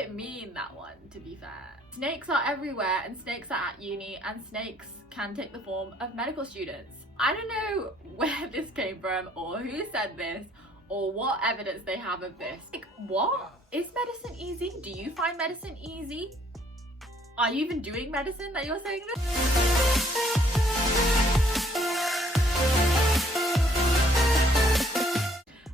didn't mean that one, to be fair. Snakes are everywhere and snakes are at uni, and snakes can take the form of medical students. I don't know where this came from or who said this or what evidence they have of this. Like, what? Is medicine easy? Do you find medicine easy? Are you even doing medicine that you're saying this?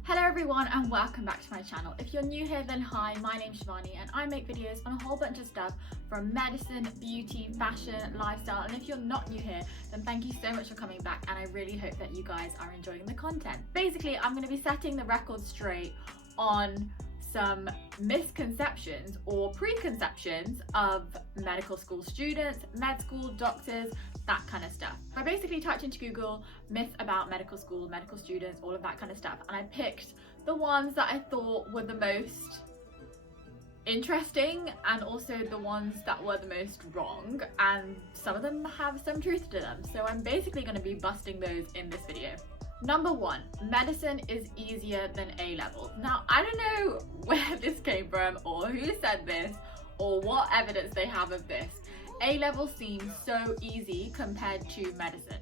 Hello everyone and welcome back to my channel. If you're new here, then hi, my name's Shivani and I make videos on a whole bunch of stuff from medicine, beauty, fashion, lifestyle, and if you're not new here, then thank you so much for coming back and I really hope that you guys are enjoying the content. Basically, I'm going to be setting the record straight on some misconceptions or preconceptions of medical school students, med school, doctors, that kind of stuff. I basically typed into Google myths about medical school, medical students, all of that kind of stuff, and I picked the ones that I thought were the most interesting and also the ones that were the most wrong, and some of them have some truth to them. So I'm basically going to be busting those in this video. Number one, medicine is easier than A-levels. Now, I don't know where this came from or who said this or what evidence they have of this. A-level seems so easy compared to medicine.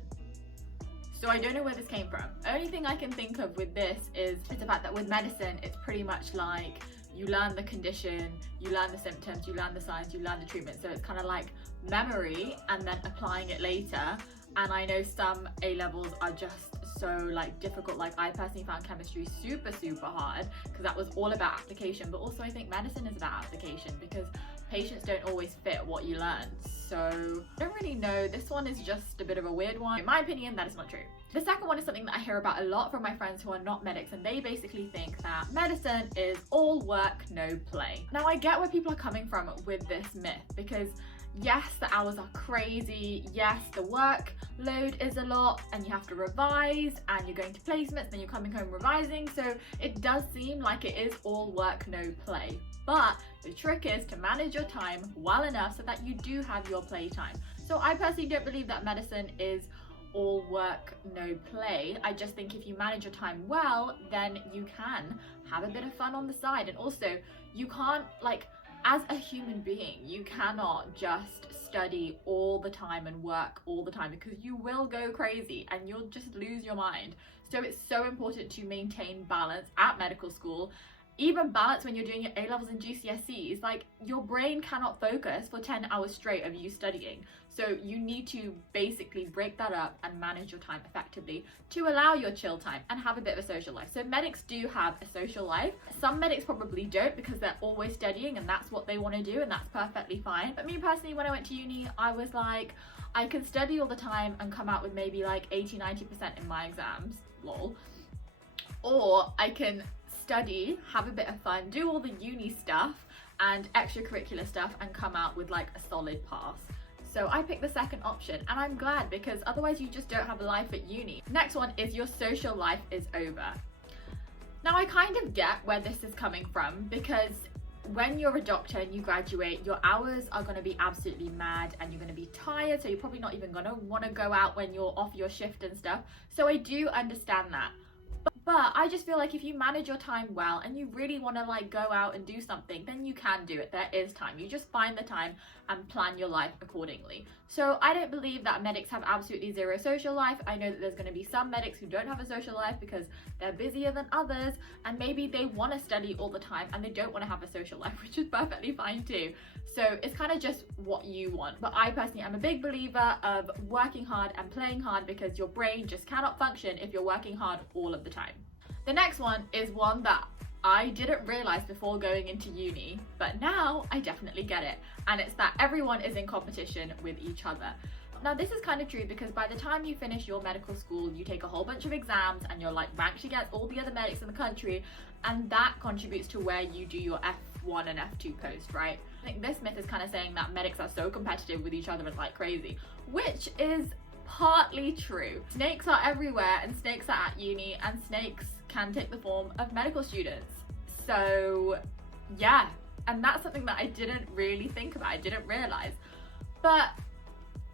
So I don't know where this came from. Only thing I can think of with this is the fact that with medicine, it's pretty much like you learn the condition, you learn the symptoms, you learn the signs, you learn the treatment. So it's kind of like memory and then applying it later. And I know some A-levels are just so like difficult. Like I personally found chemistry super hard because that was all about application, but also I think medicine is about application because patients don't always fit what you learn. So I don't really know, this one is just a bit of a weird one. In my opinion, that is not true. The second one is something that I hear about a lot from my friends who are not medics, and they basically think that medicine is all work, no play. Now I get where people are coming from with this myth because yes, the hours are crazy, yes, the workload is a lot and you have to revise and you're going to placements, then you're coming home revising, so it does seem like it is all work, no play. But the trick is to manage your time well enough so that you do have your playtime. So I personally don't believe that medicine is all work, no play. I just think if you manage your time well, then you can have a bit of fun on the side. And also, you can't, like, as a human being, you cannot just study all the time and work all the time because you will go crazy and you'll just lose your mind. So it's so important to maintain balance at medical school. Even balance when you're doing your A-levels and GCSEs, like your brain cannot focus for 10 hours straight of you studying. So you need to basically break that up and manage your time effectively to allow your chill time and have a bit of a social life. So medics do have a social life. Some medics probably don't because they're always studying and that's what they want to do and that's perfectly fine. But me personally, when I went to uni, I was like, I can study all the time and come out with maybe like 80-90% in my exams, lol. Or I can study, have a bit of fun, do all the uni stuff and extracurricular stuff and come out with like a solid pass. So I picked the second option and I'm glad because otherwise you just don't have a life at uni. Next one is your social life is over. Now I kind of get where this is coming from because when you're a doctor and you graduate, your hours are going to be absolutely mad and you're going to be tired, so you're probably not even going to want to go out when you're off your shift and stuff. So I do understand that. But I just feel like if you manage your time well and you really want to like go out and do something, then you can do it. There is time. You just find the time and plan your life accordingly. So I don't believe that medics have absolutely zero social life. I know that there's going to be some medics who don't have a social life because they're busier than others and maybe they want to study all the time and they don't want to have a social life, which is perfectly fine too. So it's kind of just what you want. But I personally am a big believer of working hard and playing hard because your brain just cannot function if you're working hard all of the time. The next one is one that I didn't realize before going into uni, but now I definitely get it. And it's that everyone is in competition with each other. Now this is kind of true because by the time you finish your medical school, you take a whole bunch of exams and you're like ranked against all the other medics in the country, and that contributes to where you do your F1 and F2 post, right? I think this myth is kind of saying that medics are so competitive with each other and like crazy, which is partly true. Snakes are everywhere and snakes are at uni and snakes can take the form of medical students. So yeah, and that's something that I didn't really think about, I didn't realize. But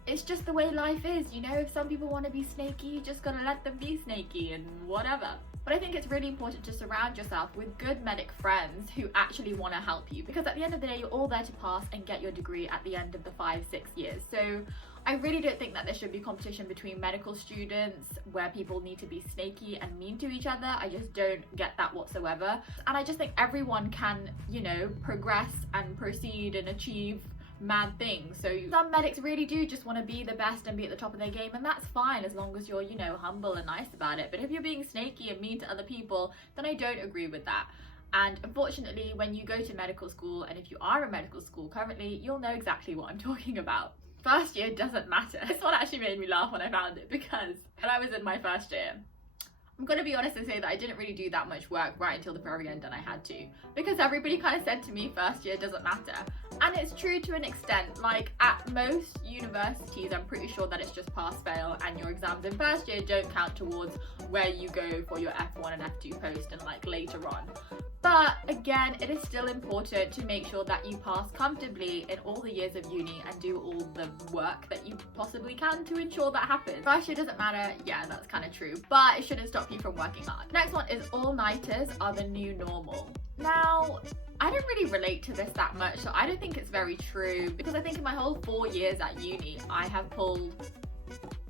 it's just the way life is, you know, if some people want to be snaky, you just gotta let them be snaky and whatever. But I think it's really important to surround yourself with good medic friends who actually want to help you, because at the end of the day, you're all there to pass and get your degree at the end of the 5-6 years. So I really don't think that there should be competition between medical students where people need to be snaky and mean to each other. I just don't get that whatsoever. And I just think everyone can, you know, progress and proceed and achieve mad things. So some medics really do just want to be the best and be at the top of their game, and that's fine as long as you're, you know, humble and nice about it. But if you're being snaky and mean to other people, then I don't agree with that. And unfortunately, when you go to medical school, and if you are in medical school currently, you'll know exactly what I'm talking about. First year doesn't matter. This one actually made me laugh when I found it, because when I was in my first year, I'm gonna be honest and say that I didn't really do that much work right until the very end, and I had to, because everybody kind of said to me first year doesn't matter. And it's true to an extent. Like at most universities, I'm pretty sure that it's just pass fail, and your exams in first year don't count towards where you go for your F1 and F2 post and like later on. But again, it is still important to make sure that you pass comfortably in all the years of uni and do all the work that you possibly can to ensure that happens. First year doesn't matter, yeah, that's kind of true, but it shouldn't stop you from working hard. Next one is all-nighters are the new normal. Now, I don't really relate to this that much, so I don't think it's very true, because I think in my whole 4 years at uni, I have pulled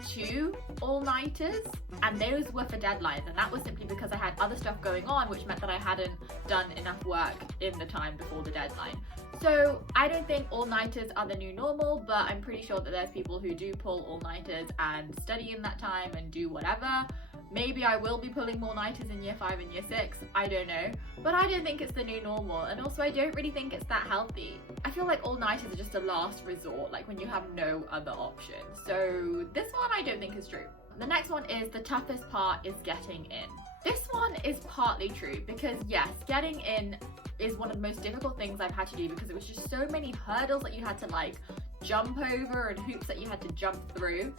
2 all-nighters, and those were for deadlines, and that was simply because I had other stuff going on, which meant that I hadn't done enough work in the time before the deadline. So I don't think all-nighters are the new normal, but I'm pretty sure that there's people who do pull all-nighters and study in that time and do whatever. Maybe I will be pulling more nighters in year 5 and year 6, I don't know. But I don't think it's the new normal, and also I don't really think it's that healthy. I feel like all-nighters are just a last resort, like when you have no other option. So this one I don't think is true. The next one is the toughest part is getting in. This one is partly true, because yes, getting in is one of the most difficult things I've had to do, because it was just so many hurdles that you had to like jump over and hoops that you had to jump through.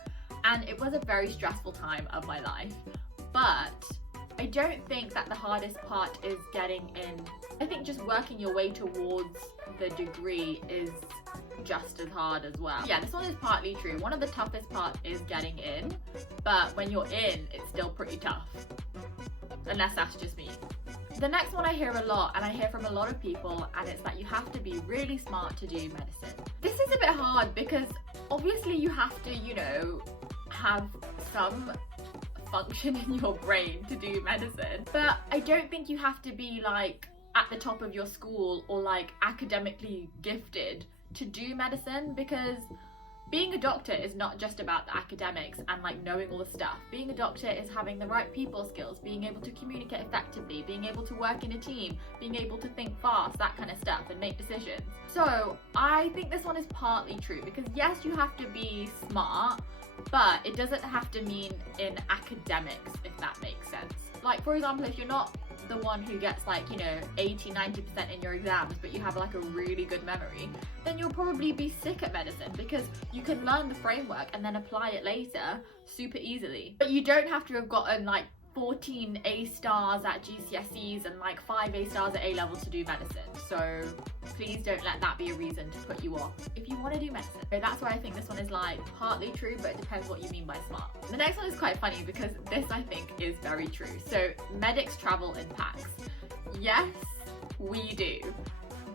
And it was a very stressful time of my life. But I don't think that the hardest part is getting in. I think just working your way towards the degree is just as hard as well. Yeah, this one is partly true. One of the toughest parts is getting in, but when you're in, it's still pretty tough. Unless that's just me. The next one I hear a lot, and I hear from a lot of people, and it's that you have to be really smart to do medicine. This is a bit hard, because obviously you have to, you know, have some function in your brain to do medicine, but I don't think you have to be like at the top of your school or like academically gifted to do medicine, because being a doctor is not just about the academics and like knowing all the stuff. Being a doctor is having the right people skills, being able to communicate effectively, being able to work in a team, being able to think fast, that kind of stuff, and make decisions. So I think this one is partly true, because yes, you have to be smart, but it doesn't have to mean in academics, if that makes sense. Like for example, if you're not the one who gets like, you know, 80-90% in your exams, but you have like a really good memory, then you'll probably be sick at medicine, because you can learn the framework and then apply it later super easily. But you don't have to have gotten like 14 A stars at GCSEs and like 5 A stars at A level to do medicine. So please don't let that be a reason to put you off if you want to do medicine. So that's why I think this one is like partly true, but it depends what you mean by smart. The next one is quite funny, because this I think is very true. So medics travel in packs. Yes, we do.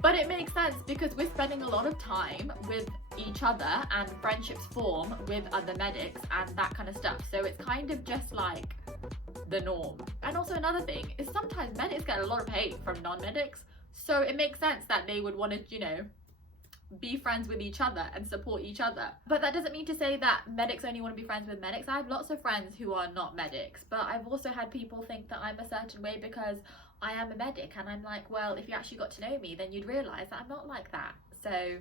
But it makes sense, because we're spending a lot of time with each other and friendships form with other medics and that kind of stuff. So it's kind of just like the norm. And also another thing is sometimes medics get a lot of hate from non-medics. So it makes sense that they would want to, you know, be friends with each other and support each other. But that doesn't mean to say that medics only want to be friends with medics. I have lots of friends who are not medics, but I've also had people think that I'm a certain way because I am a medic, and I'm like, well, if you actually got to know me, then you'd realise that I'm not like that. So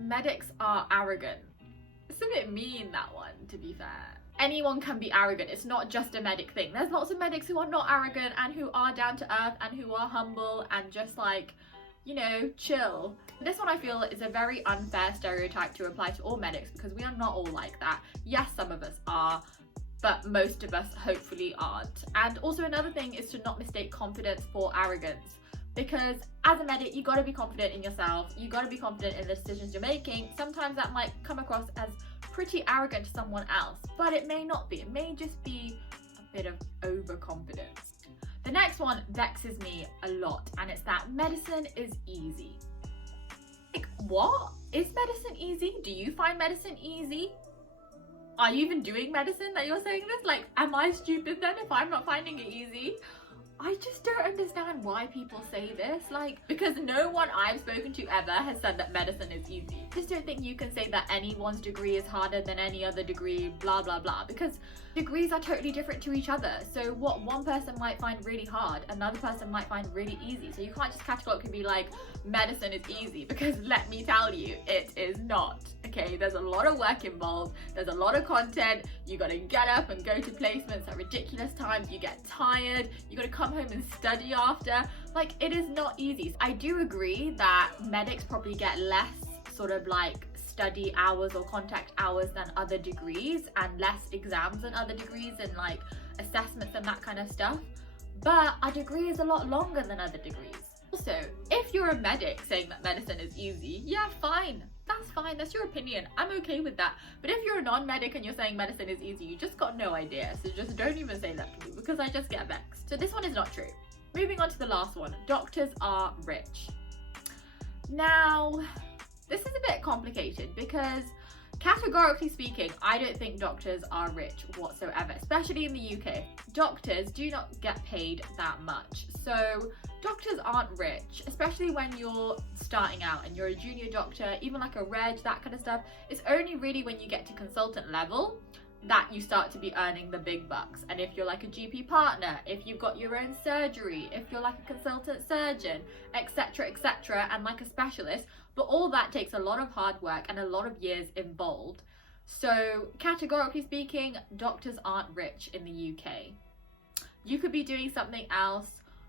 medics are arrogant. It's a bit mean, that one, to be fair. Anyone can be arrogant. It's not just a medic thing. There's lots of medics who are not arrogant and who are down to earth and who are humble and just like, you know, chill. This one I feel is a very unfair stereotype to apply to all medics, because we are not all like that. Yes, some of us are, but most of us hopefully aren't. And also another thing is to not mistake confidence for arrogance, because as a medic, you gotta be confident in yourself. You gotta be confident in the decisions you're making. Sometimes that might come across as pretty arrogant to someone else, but it may not be. It may just be a bit of overconfidence. The next one vexes me a lot, and it's that medicine is easy. Like, what? Is medicine easy? Do you find medicine easy? Are you even doing medicine that you're saying this? Like, am I stupid then if I'm not finding it easy? I just don't understand why people say this, like, because no one I've spoken to ever has said that medicine is easy. I just don't think you can say that anyone's degree is harder than any other degree, blah blah blah, because degrees are totally different to each other. So what one person might find really hard, another person might find really easy. So you can't just categorically be like, medicine is easy, because let me tell you, it is not. Okay, there's a lot of work involved, there's a lot of content, you gotta get up and go to placements at ridiculous times, you get tired, you gotta come home and study after. Like, it is not easy. I do agree that medics probably get less sort of like study hours or contact hours than other degrees, and less exams than other degrees and like assessments and that kind of stuff, but a degree is a lot longer than other degrees. Also, if you're a medic saying that medicine is easy, yeah, fine. That's fine, that's your opinion. I'm okay with that. But if you're a non-medic and you're saying medicine is easy, you just got no idea. So just don't even say that to me, because I just get vexed. So this one is not true. Moving on to the last one. Doctors are rich. Now, this is a bit complicated because categorically speaking, I don't think doctors are rich whatsoever, especially in the UK. Doctors do not get paid that much. So doctors aren't rich, especially when you're starting out and you're a junior doctor, even like a reg, that kind of stuff. It's only really when you get to consultant level that you start to be earning the big bucks. And if you're like a GP partner, if you've got your own surgery, if you're like a consultant surgeon, etc., and like a specialist, but all that takes a lot of hard work and a lot of years involved. So categorically speaking, doctors aren't rich in the UK. You could be doing something else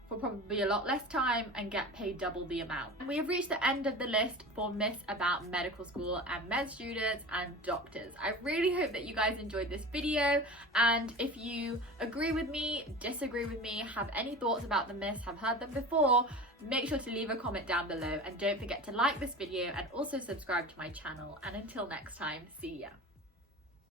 for probably a lot less time and get paid double the amount. And we have reached the end of the list for myths about medical school and med students and doctors. I really hope that you guys enjoyed this video, and if you agree with me, disagree with me, have any thoughts about the myths, have heard them before, make sure to leave a comment down below, and don't forget to like this video and also subscribe to my channel. And until next time, see ya.